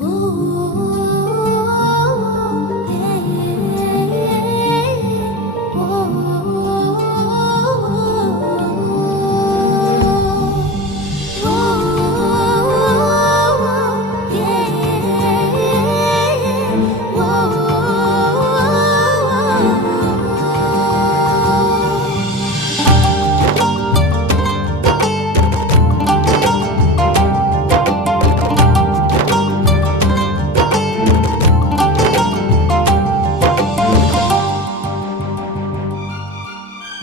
Ooh.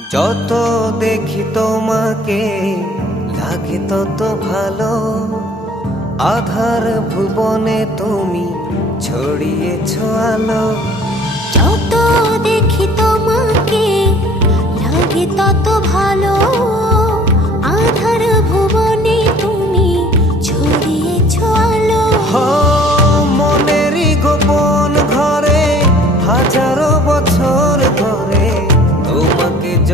যত দেখি তোমাকে, লাগে তত ভালো। আধার ভুবনে তুমি ছড়িয়েছ আলো। যত দেখি তোমাকে, লাগে তত